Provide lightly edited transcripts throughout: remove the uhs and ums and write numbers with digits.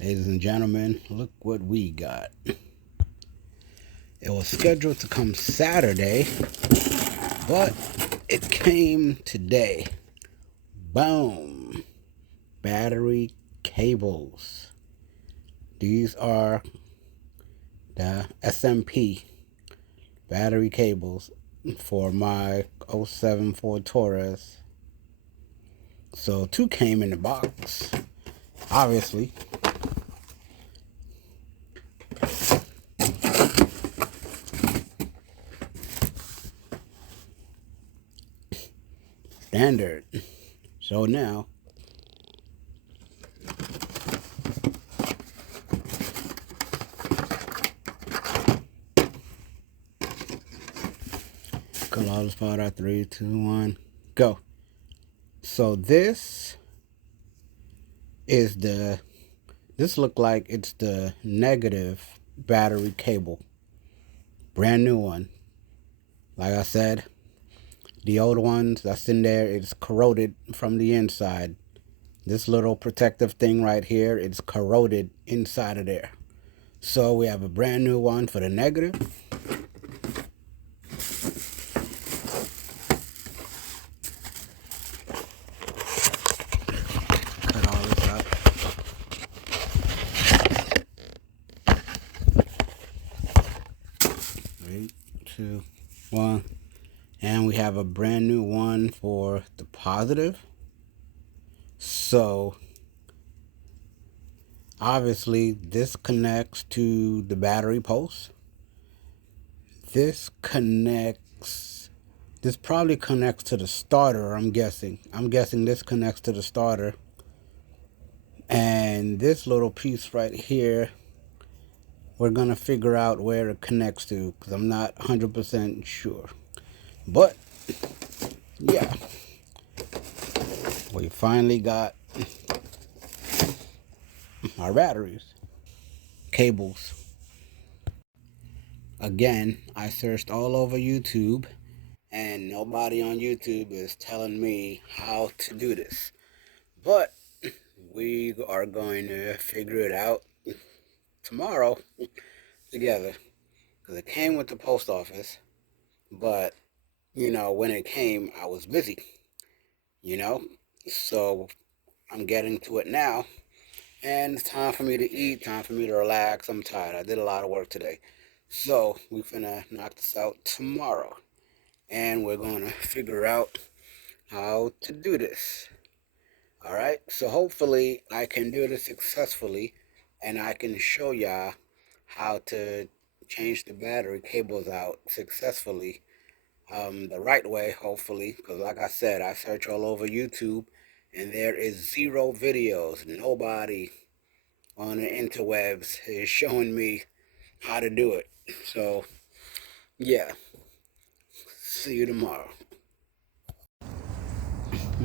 Ladies and gentlemen, look what we got. It was scheduled to come Saturday, but it came today. Boom. Battery cables. These are the SMP battery cables for my '07 Ford Taurus. So 2 came in the box, obviously. Standard. So now, cut all the spot out. 3, 2, 1, go. So this look like it's the negative battery cable. Brand new one. Like I said, the old ones that's in there, it's corroded from the inside. This little protective thing right here, it's corroded inside of there. So we have a brand new one for the negative. Cut all this out. 3, 2, 1. And we have a brand new one for the positive. So obviously this connects to the battery post. This probably connects to the starter, I'm guessing. I'm guessing this connects to the starter. And this little piece right here, we're going to figure out where it connects to, because I'm not 100% sure. But, yeah. We finally got our batteries. Cables. Again, I searched all over YouTube, and nobody on YouTube is telling me how to do this. But we are going to figure it out tomorrow together. Because it came with the post office, but, when it came, I was busy, So I'm getting to it now, and it's time for me to eat, time for me to relax. I'm tired. I did a lot of work today. So we're finna knock this out tomorrow, and we're gonna figure out how to do this. All right, so hopefully I can do this successfully, and I can show y'all how to change the battery cables out successfully, the right way, hopefully, because like I said, I search all over YouTube, and there is 0 videos. Nobody on the interwebs is showing me how to do it. So, yeah, see you tomorrow.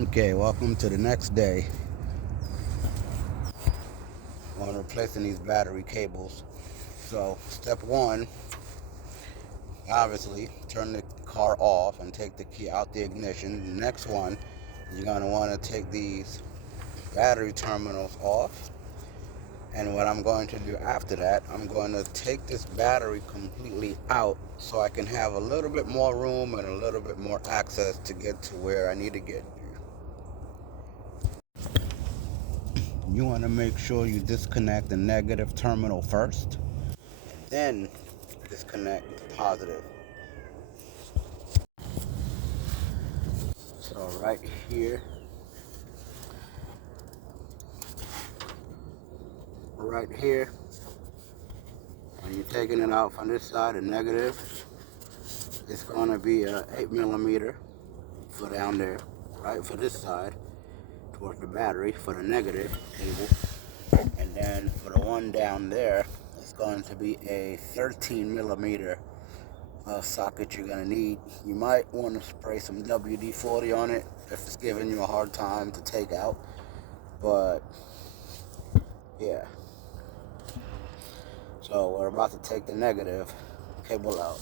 Okay, welcome to the next day on replacing these battery cables. So, step 1, obviously, turn the car off and take the key out the ignition. The next one, you're going to want to take these battery terminals off. And what I'm going to do after that, I'm going to take this battery completely out so I can have a little bit more room and a little bit more access to get to where I need to get. You want to make sure you disconnect the negative terminal first, then disconnect the positive. So right here, when you're taking it out from this side, the negative, it's going to be a 8mm for down there, right, for this side, towards the battery, for the negative cable. And then for the one down there, it's going to be a 13mm socket you're going to need. You might want to spray some WD-40 on it if it's giving you a hard time to take out. But, yeah. So we're about to take the negative cable out.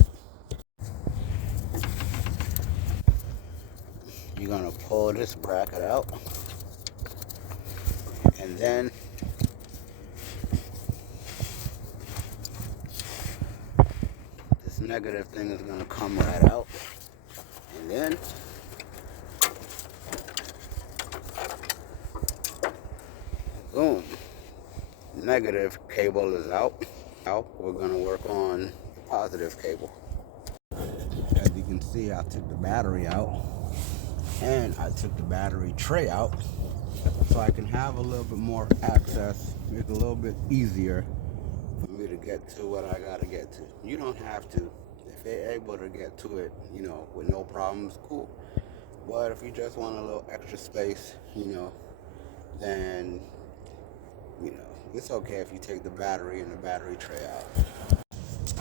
You're going to pull this bracket out. And then negative thing is going to come right out. And then boom, negative cable is out. Now we're going to work on the positive cable. As you can see, I took the battery out and I took the battery tray out so I can have a little bit more access, make it a little bit easier for me to get to what I gotta get to. You don't have to. If you're able to get to it, with no problems, cool. But if you just want a little extra space, then, it's okay if you take the battery and the battery tray out.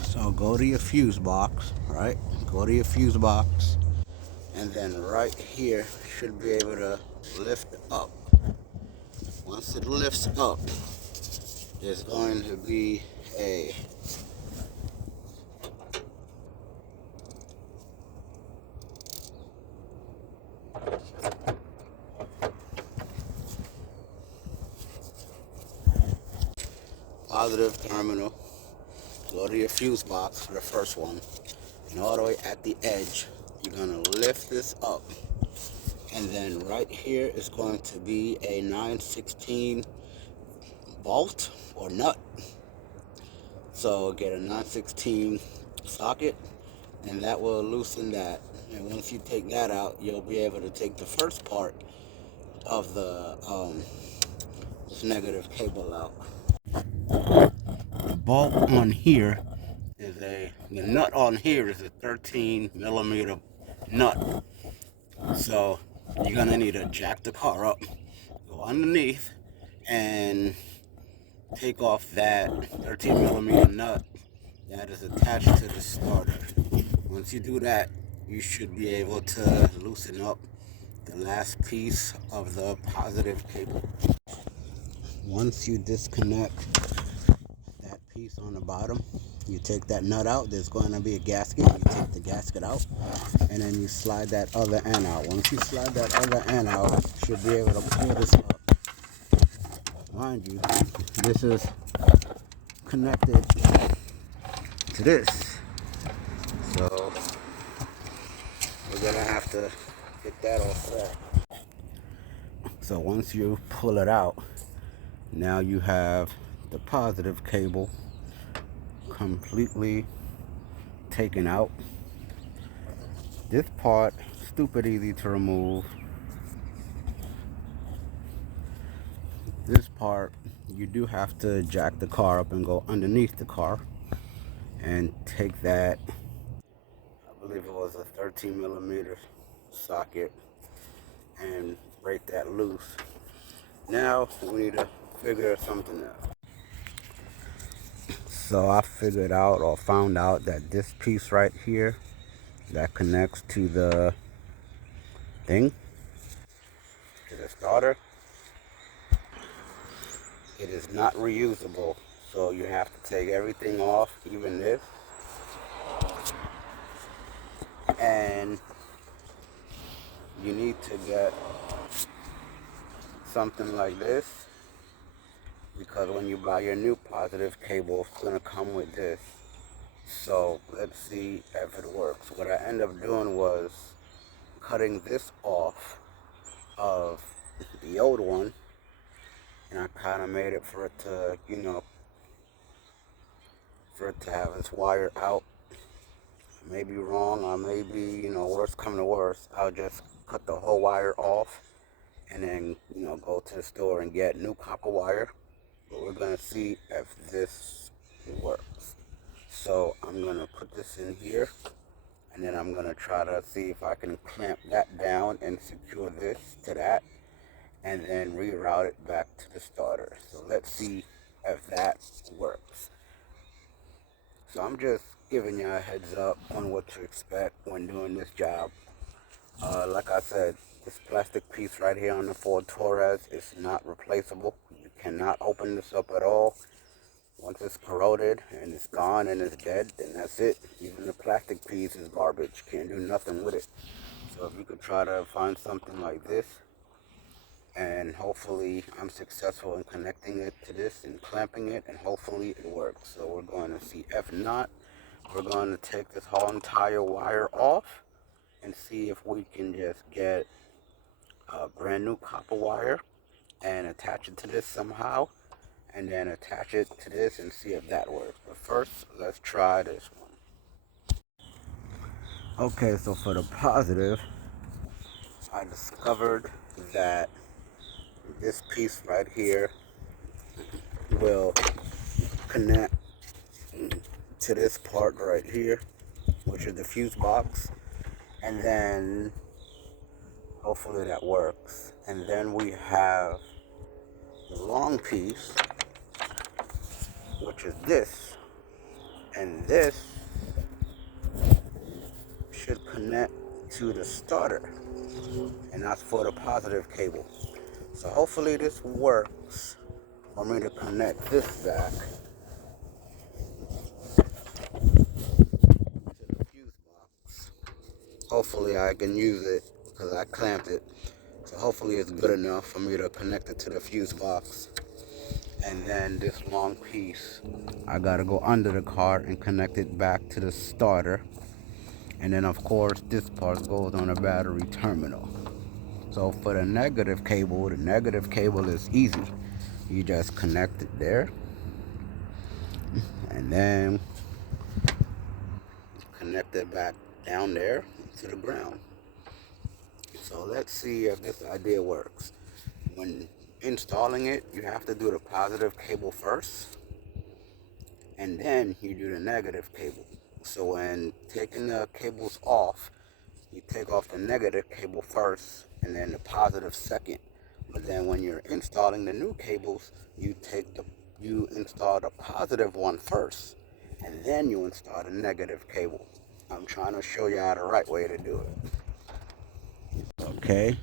So go to your fuse box, right? Go to your fuse box, and then right here should be able to lift up. Once it lifts up, there's going to be a positive terminal. Go to your fuse box for the first one, and all the way at the edge, you're going to lift this up. And then right here is going to be a 9/16 bolt or nut. So get a 9/16 socket, and that will loosen that. And once you take that out, you'll be able to take the first part of the this negative cable out. The bolt on here is the nut on here is a 13mm nut. So you're gonna need to jack the car up, go underneath, and take off that 13mm nut that is attached to the starter. Once you do that, you should be able to loosen up the last piece of the positive cable. Once you disconnect that piece on the bottom, you take that nut out. There's going to be a gasket. You take the gasket out, and then you slide that other end out. Once you slide that other end out, you should be able to pull this up. Mind you, this is connected to this, so we're gonna have to get that off there. So once you pull it out, now you have the positive cable completely taken out. This part, stupid easy to remove. This part, you do have to jack the car up and go underneath the car and take that, I believe it was a 13mm socket, and break that loose. Now we need to figure something out. So I figured out or found out that this piece right here that connects to the thing, to the starter, it is not reusable. So you have to take everything off, even this, and you need to get something like this, because when you buy your new positive cable, it's going to come with this. So let's see if it works. What I ended up doing was cutting this off of the old one, and I kind of made it for it to, for it to have its wire out. I may be wrong, or maybe, worst come to worst, I'll just cut the whole wire off and then, go to the store and get new copper wire. But we're going to see if this works. So I'm going to put this in here, and then I'm going to try to see if I can clamp that down and secure this to that, and then reroute it back to the starter. So let's see if that works. So I'm just giving you a heads up on what to expect when doing this job. Like I said, this plastic piece right here on the Ford Taurus is not replaceable. You cannot open this up at all. Once it's corroded and it's gone and it's dead, then that's it. Even the plastic piece is garbage. Can't do nothing with it. So if you could try to find something like this, and hopefully I'm successful in connecting it to this and clamping it, and hopefully it works. So we're going to see. If not, we're going to take this whole entire wire off and see if we can just get a brand new copper wire and attach it to this somehow, and then attach it to this and see if that works. But first, let's try this one. Okay, so for the positive, I discovered that this piece right here will connect to this part right here, which is the fuse box, and then hopefully that works. And then we have the long piece, which is this, and this should connect to the starter, and that's for the positive cable. So hopefully this works for me to connect this back to the fuse box. Hopefully I can use it because I clamped it. So hopefully it's good enough for me to connect it to the fuse box. And then this long piece, I gotta go under the car and connect it back to the starter. And then of course this part goes on a battery terminal. So for the negative cable is easy. You just connect it there, and then connect it back down there to the ground. So let's see if this idea works. When installing it, you have to do the positive cable first, and then you do the negative cable. So when taking the cables off, you take off the negative cable first and then the positive second. But then when you're installing the new cables, you install the positive one first, and then you install the negative cable. I'm trying to show you how the right way to do it. Okay.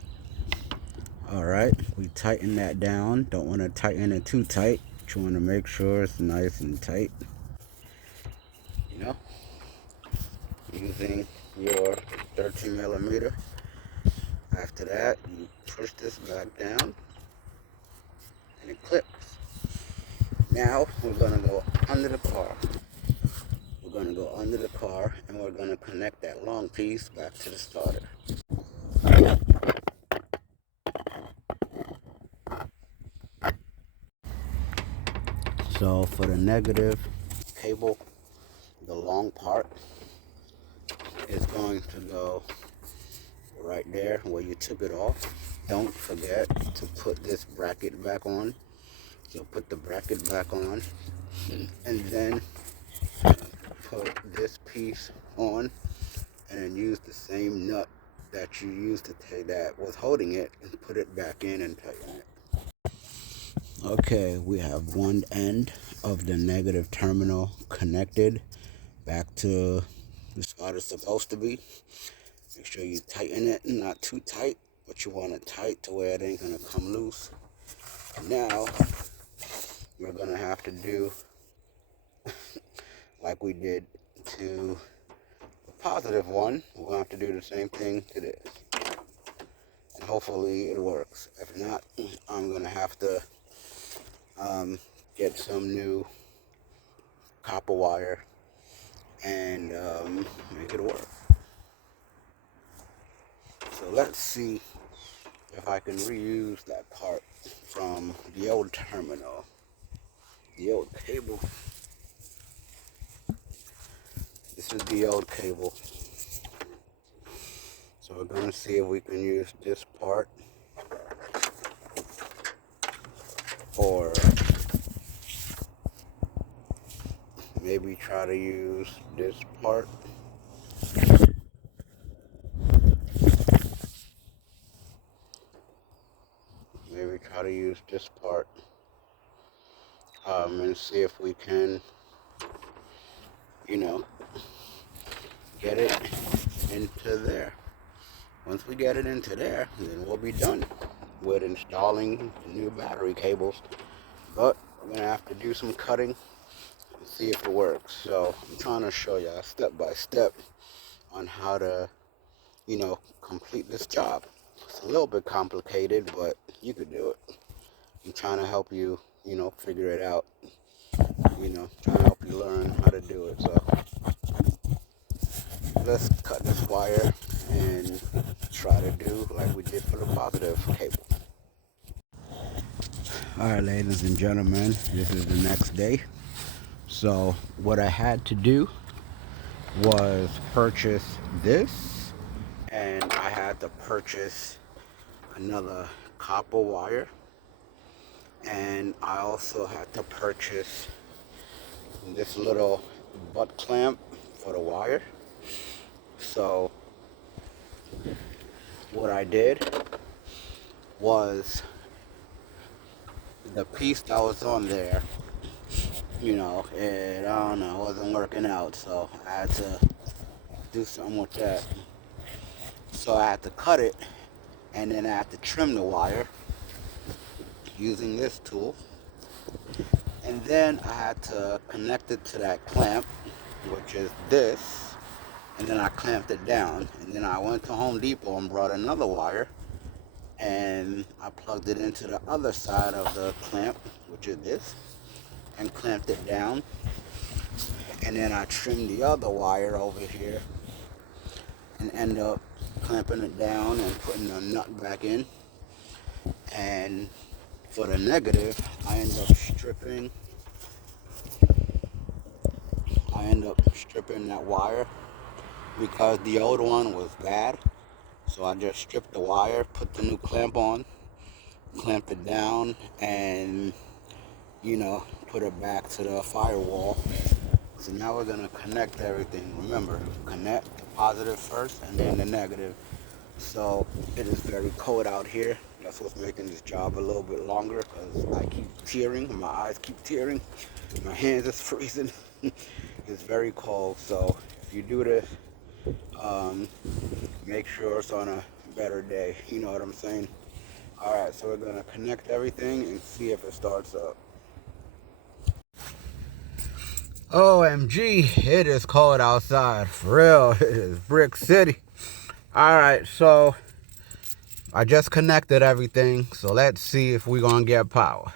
All right. We tighten that down. Don't want to tighten it too tight. You want to make sure it's nice and tight. You know, using your 13 millimeter. After that, you push this back down and it clips. Now we're gonna go under the car. We're gonna go under the car and we're gonna connect that long piece back to the starter. So for the negative cable, the long part is going to go right there where you took it off. Don't forget to put this bracket back on. So put the bracket back on, and then put this piece on, and then use the same nut that you used to take that was holding it and put it back in and tighten it. Okay, we have one end of the negative terminal connected back to the spot it's supposed to be. Make sure you tighten it, not too tight, but you want it tight to where it ain't gonna come loose. Now we're gonna have to do like we did to the positive one. We're gonna have to do the same thing to this, and hopefully it works. If not, I'm gonna have to get some new copper wire and make it work. So let's see if I can reuse that part from the old terminal, the old cable. This is the old cable. So we're going to see if we can use this part, or maybe try to use this part. Maybe try to use this part and see if we can, get it into there. Once we get it into there, then we'll be done with installing the new battery cables. But we're going to have to do some cutting and see if it works. So I'm trying to show you step by step on how to, complete this job. It's a little bit complicated, but you could do it. I'm trying to help you, figure it out. Trying to help you learn how to do it. So let's cut this wire and try to do like we did for the positive cable. All right, ladies and gentlemen, this is the next day. So what I had to do was purchase this, and I had to purchase another copper wire, and I also had to purchase this little butt clamp for the wire. So what I did was the piece that was on there, and I don't know, it wasn't working out, so I had to do something with that. So I had to cut it, and then I had to trim the wire using this tool. And then I had to connect it to that clamp, which is this, and then I clamped it down. And then I went to Home Depot and brought another wire, and I plugged it into the other side of the clamp, which is this, and clamped it down. And then I trimmed the other wire over here and end up clamping it down and putting the nut back in. And for the negative, I end up stripping that wire because the old one was bad. So I just stripped the wire, put the new clamp on, clamped it down, and put it back to the firewall. So now we're gonna connect everything. Remember, connect the positive first and then the negative. So it is very cold out here. That's what's making this job a little bit longer, because I keep tearing, my eyes keep tearing, my hands is freezing. It's very cold. So if you do this, make sure it's on a better day. You know what I'm saying? All right, so we're gonna connect everything and see if it starts up. OMG, it is cold outside. For real, it is Brick City. All right, so I just connected everything. So let's see if we're gonna get power.